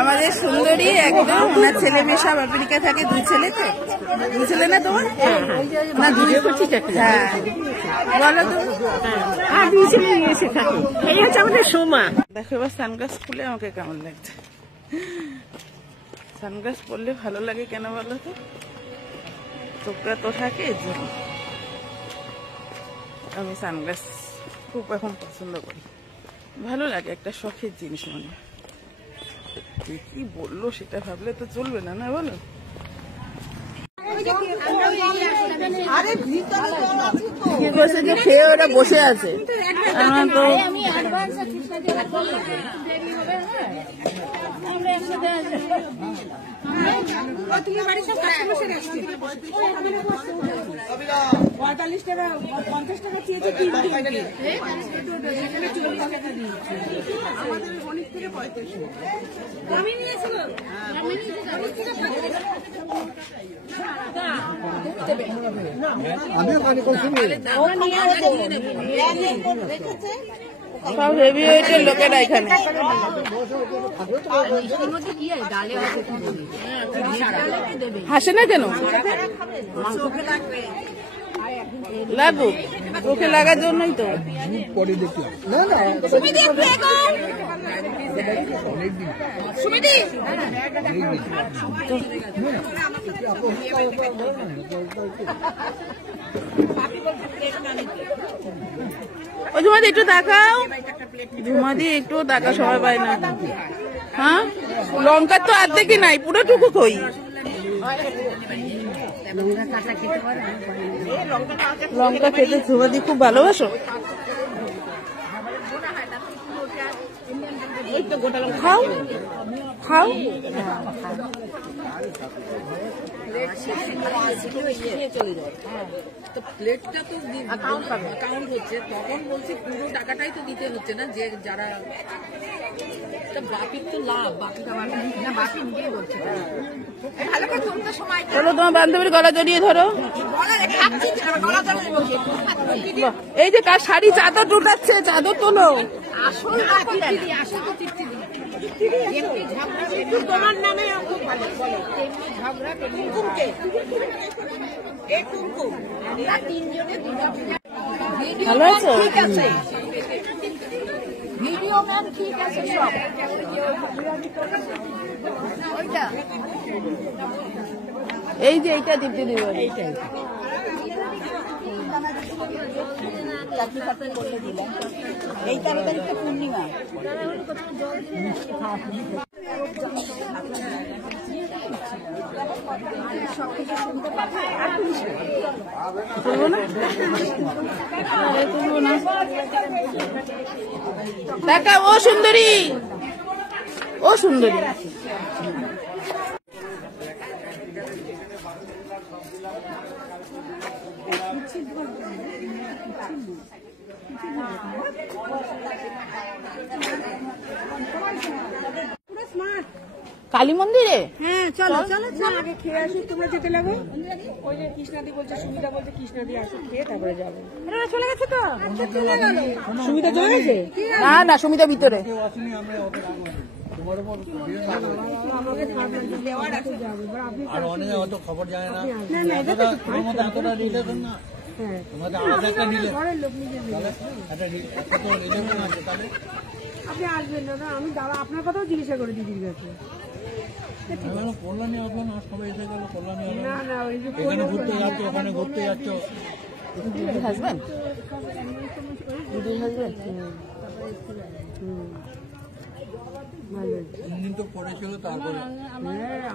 আমাদের সুন্দরী একদম, ওনার ছেলে মেয়ে সব আমেরিকা থাকে, দুই ছেলে তো, দুই ছেলে না তোমার? না দুই, হ্যাঁ বলো তো, আর দুই ছেলে এসে থাকে। এই হচ্ছে আমাদের সোমা। দেখো এবার সানগ্লাস খুলে আমাকে কেমন লাগছে। সানগ্লাস পরলে ভালো লাগে কেন বলো তো? চোখটা তো থাকে এর জন্য আমি সানগ্লাস খুব এখন পছন্দ করি, ভালো লাগে, একটা শখের জিনিস মনে। কি বললো সেটা ভাবলে তো চলবে না, না বলো? কি বসে যে খেয়ে ওরা বসে আছে, আমার তো $45 50 টাকা চেয়েছে, আমি নিয়েছিলাম। সব হেভি ওয়েটের লোকেরা এখানে। হাসে না কেন? লাগুক, ওকে লাগার জন্যই তো। ও ঝুমাদি একটু তাকাও, ঝুমাদি একটু তাকা, সবাই পায় না। হ্যাঁ লঙ্কার তো অর্ধেকই নাই, পুরোটুকু কই। লঙ্কা খেতে ঝুমাদি খুব ভালোবাসো? খাও খাও। প্লেটটা তো অ্যাকাউন্ট হচ্ছে, তখন বলছি পুরো টাকাটাই তো দিতে হচ্ছে না, যে যারা বাকির তো লাভ, বাকিটা না বাকি নিজেই বলছে। চলো তোমার বান্ধবীর গলা জড়িয়ে ধরো। এই যে কার শাড়ি চাদর টুটাচ্ছে, চাদর তোলো। তোমার নামে খুব ভালো, ঝগড়া কুমকুমকে এই কুমকুম তিনজনে ভালো আছো? ঠিক আছে, ভিডিও ম্যান ঠিক আছে সব। এই যে এইটা দিতে দিব, এইটাই এই 13 তারিখে পূর্ণিমা। দেখা ও সুন্দরী, ও সুন্দরী। কালী মন্দিরে? হ্যাঁ চলো চলো চলো, আগে খেয়ে আসুক, তোমরা যেতে লাগো। ওই যে কৃষ্ণাদি বলছে, সুবিধা বলছে কৃষ্ণাদি আসুক, খেয়ে তারপরে যাবো। চলে গেছে তো, চলে গেল। সুবিধা চলে গেছে? না না, সুমিতা ভিতরে। আর অনেকে হয়তো খবর জানে না, এতটা রিলেশন না, তোমাদের আলাদা একটা রিলেশন আছে, তাহলে আপনি আসবেন না? আমি দাদা আপনার কথাও জিজ্ঞাসা করে দিদির কাছে। কল্যাণী আসবেন, আর সবাই এসে গেল কল্যাণী, না না, ওই যে এখানে ঘুরতে যাচ্ছ, ওখানে ঘুরতে যাচ্ছ। দিদির হাজবেন্ড, দিদির হাজবেন্ড। দিন তো পড়েছিল, তারপরে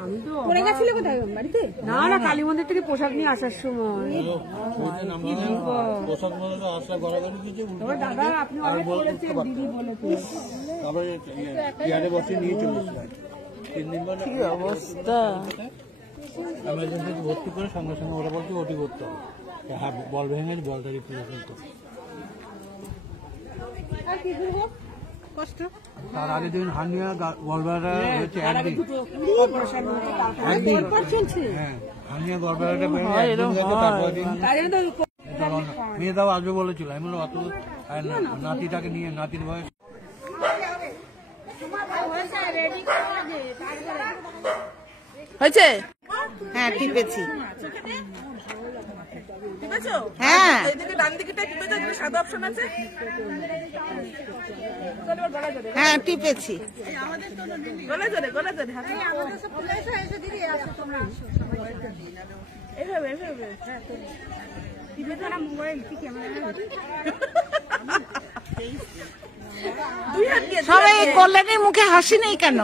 আমি তো পড়ে গেছিল কোথায় বাড়িতে? না না, কালী মন্দির থেকে পোশাক নিয়ে আসার সময় পোশাক মনে তো আসলে গড়াগড়ি দিয়েছে, দাদা আপনি অনেক বলেছেন, দিদি বলেছে, তারপরে চেয়ারে বসে নিয়ে চলে এসেছে। 3 দিন পরে কি অবস্থা, এমার্জেন্সি ভর্তি করে সঙ্গে সঙ্গে ওরা বলছে ওটি করতে হবে। হ্যাঁ, বল ভেঙে বলটা রিপ্লেসমেন্ট করতে। কষ্ট তার আগের দিন হার্নিয়া গলব্লাডার হয়েছে, একদিন হ্যাঁ হার্নিয়া গলব্লাডারটা বেড়ে একদিন গেছে, তারপর দিন মেয়েটাও আসবে বলেছিল। আমি বললাম অত নাতিটাকে নিয়ে, নাতির বয়স হয়েছে? হ্যাঁ টিপেছি। টিপেছো? হ্যাঁ এইদিকে ডান দিকেটা টিপেছো, এখানে সাদা অপশন আছে। হ্যাঁ টিপেছি। গলা ধরে হাত এইভাবে এইভাবে। দুই হাত দিয়ে সবাই কল্যাণীর মুখে হাসি নেই কেন?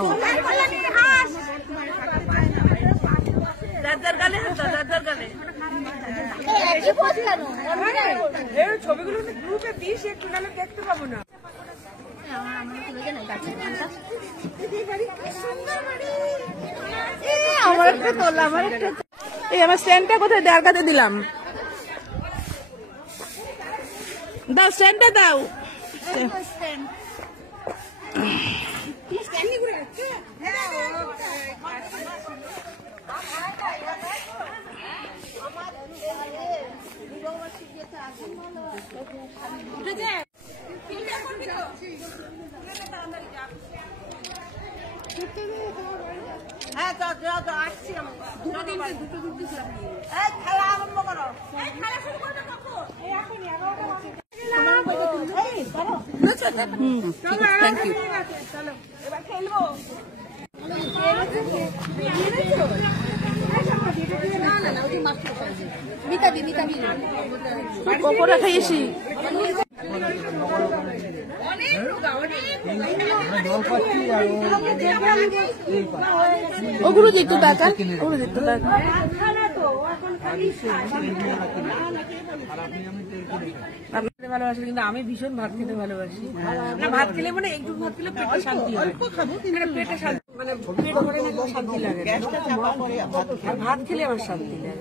দাদার গালে হাত দাও, দাদার গালে। ছবিগুলো গ্রুপে দিস একটু, নাহলে দেখতে পাবো না। আমার একটা তোলা, আমার একটা এই আমার স্ট্যান্ডটা কোথায়? দেয়ার কাছে দিলাম। দাও স্ট্যান্ডটা দাও। হ্যাঁ আসছি। খেলা আরম্ভ করো। Thank you. পকোড়া খাইয়েছি। ও গুরুজি একটু টাকা, গুরুজি একটু টাকা। ভালোবাসি, কিন্তু আমি ভীষণ ভাত খেতে ভালোবাসি। না ভাত খেলে মানে একটু ভাত খেলে পেটে শান্তি হয়, পেটে শান্তি, মানে পেট ভরে না শান্তি লাগে। আর ভাত খেলে আমার শান্তি লাগে।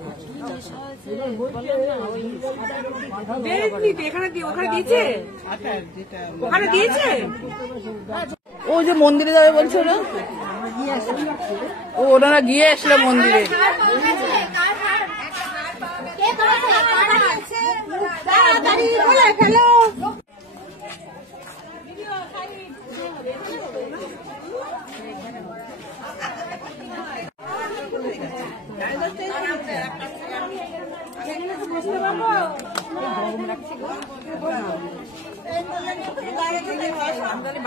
এখানে ওখানে দিয়েছে, ওখানে দিয়েছে। ও যে মন্দিরে যাবে বলছো না, ও ওনারা গিয়ে আসলে মন্দিরে।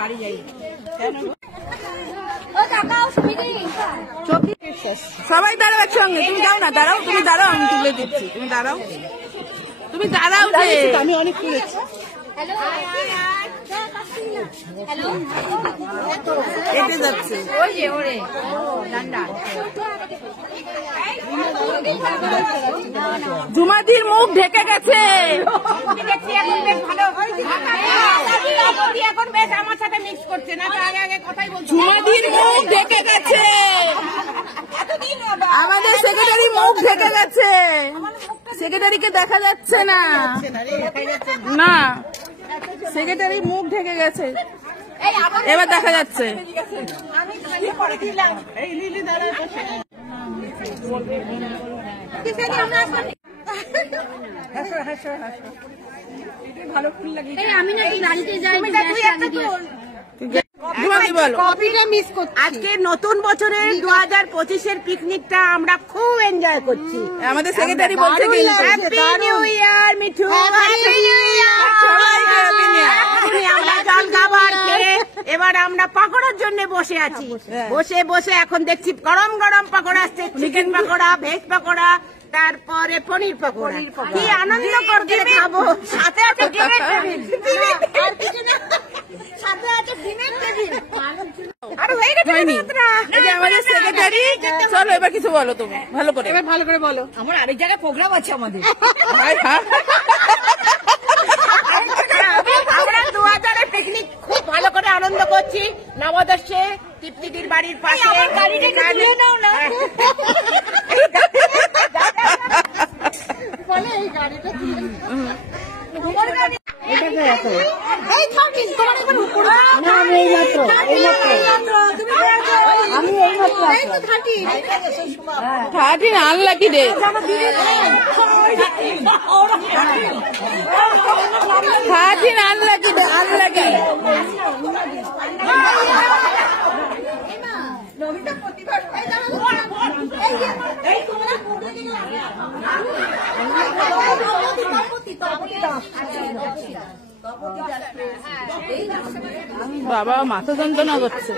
বাড়ি যাই। সবাই দাঁড়াও একসঙ্গে। তুমি যাও না, দাঁড়াও, তুমি দাঁড়াও, আমি তুলে দিচ্ছি। তুমি দাঁড়াও, তুমি দাঁড়াও যে আমি অনেক তুলেছি। এতে যাচ্ছে জুমাদির মুখ ঢেকে গেছে। এখন বেশ আমার সাথে মিক্স করছে না, আগে আগে কথাই বলছে। জুমাদির মুখ ঢেকে গেছে, আমাদের সেক্রেটারি মুখ ঢেকে গেছে, সেক্রেটারিকে দেখা যাচ্ছে না। না, সেক্রেটারি মুখ ঢেকে গেছে, এবার দেখা যাচ্ছে। ভালো ফুল লাগে। আমি না গাড়িতে যাই, আজকে নতুন বছরের 2025-এর পিকনিকটা আমরা খুব এনজয় করছি। আমাদের সেক্রেটারি বলছে happy new year Mithu, happy new year. আমরা জল খাবার খেয়ে এবার আমরা পাকোড়ার জন্য বসে আছি। বসে বসে এখন দেখছি গরম গরম পাকোড়া আসছে, চিকেন পাকোড়া, ভেজ পাকোড়া, তারপরে পনির পাকোড়া। কি আনন্দ করতে খাবো। সাথে আছে ডিমের টেবিল, আর কিছু না, সাথে আছে ডিমের টেবিল। আর হয়ে গেছে যাত্রা। এই যে আমাদের সেক্রেটারি। চলো এবার কিছু বলো তুমি ভালো করে, এবার ভালো করে বলো। আমার আরেক জায়গায় প্রোগ্রাম আছে আমাদের। আমরা 2000-এর পিকনিক খুব ভালো করে আনন্দ করছি নবদর্শে তৃপ্তিদির বাড়ির পাশে। বলে এই গাড়িটা thirty unlucky day, thirteen unlucky day, unlucky. বাবা মাথা যন্ত্রণা করছে।